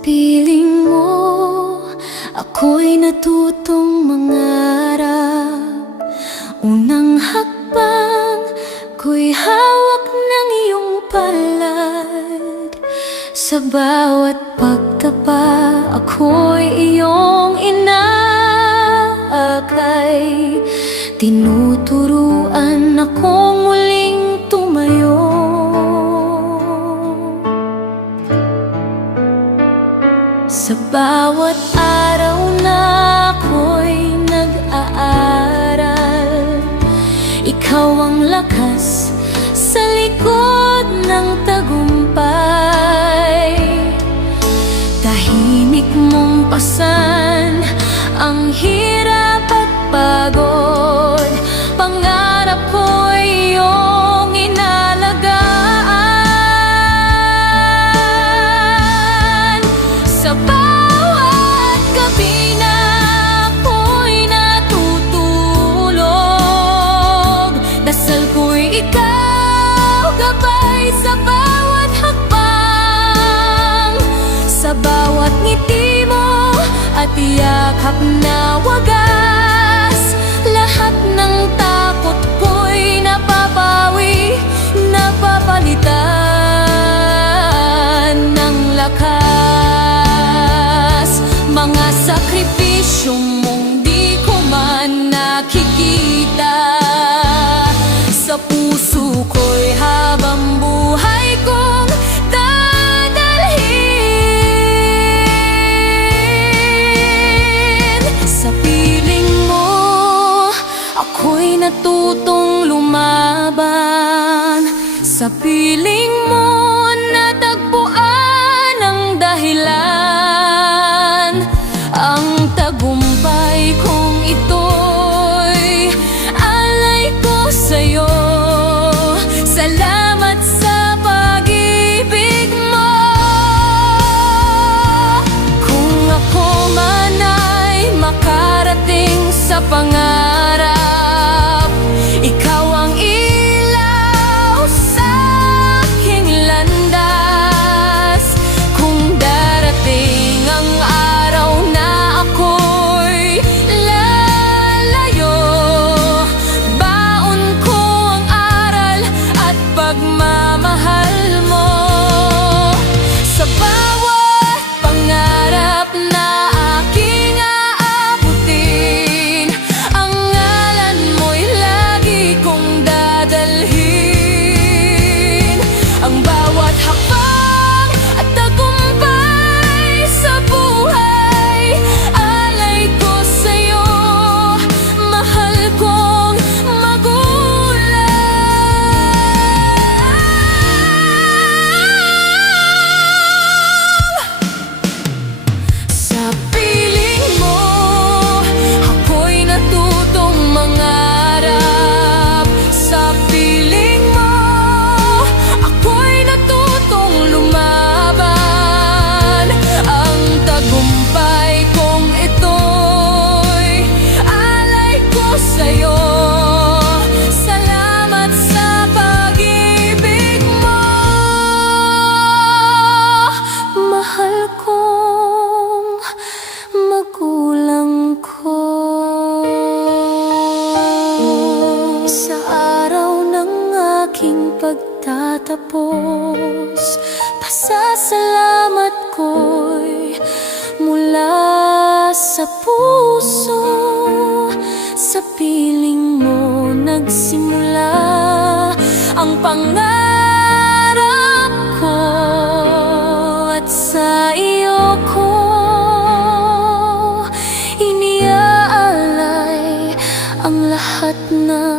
piling mo, ako'y natutong mangarap. Unang hakbang ko'y hawak ng iyong palad. Sa bawat pagtapa, ako'y iyong inaakay. Tinuturuan akong muling tumayo. Sa bawat araw na ako'y nag-aaral, ikaw ang lakas sa likod ng tagumpay. Tahimik mong pasan ang hirap at pagod. Pangarap ko'y iyong inalagaan. Sa bawat gabi na ako'y natutulog, dasal ko'y ikaw, gabay sa bawat hakbang. Sa bawat ngiti mo at yakap na wagas, lahat ng takot ko'y napapawi, napapalitan ng lakas. Mga sakripisyo mong di ko man nakikita, sa puso ko'y habang buhay kong dadalhin. Sa piling mo, ako'y natutong lumaban. Sa piling mo, natagpuan ang dahilan. Ang tagumpay kong ito'y alay ko sa'yo. Salamat sa pag-ibig mo. Kung ako man ay makarating sa pangarap, ikaw ang ilaw sa aking landas. Kung darating ang araw na ako'y lalayo, baon ko ang aral at pagmamahal mo. Sa bawat pangarap na aking aabutin, ang ngalan mo'y lagi kong dadalhin. Ang bawat hakbang at tagumpay sa buhay, alay ko sa'yo, mahal kong magulang. Sa piling mo, ako'y natutong mangarap. Sa piling mo, ako'y natutong lumaban. Ang tagumpay kong ito'y alay ko sa'yo. Salamat sa pag-ibig mo, mahal kong magulang ko. Sa araw ng aking pagtatapos, pasasalamat ko'y mula sa puso. Sa piling mo nagsimula ang pangarap ko, at sa iyo ko iniaalay ang lahat ng